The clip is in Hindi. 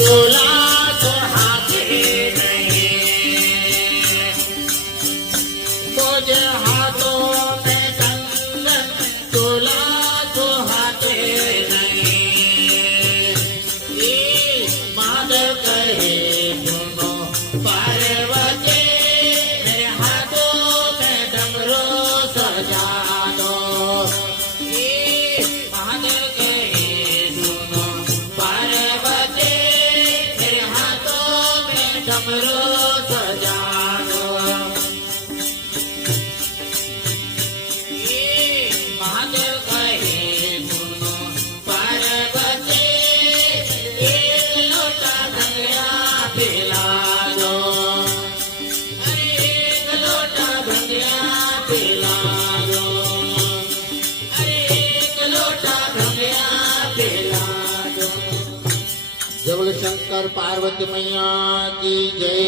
तोला तो हाथे नहीं, मुझे हाथों में चंदन तोला तो हाथे नहीं। ये माधव कहे सुनो पार्वती, मेरे हाथों में डमरू सजा दो। ये माधव कहे सुनो पार्वती, मेरे हाथों में डमरू सजा दो। ये महादेव कहे सुनो पार्वती, एक लोटा गंगा पिला दो। अरे एक लोटा गंगा पिला दो, अरे एक लोटा गंगा पिला दो। जब शंकर पार्वती मैया की जय।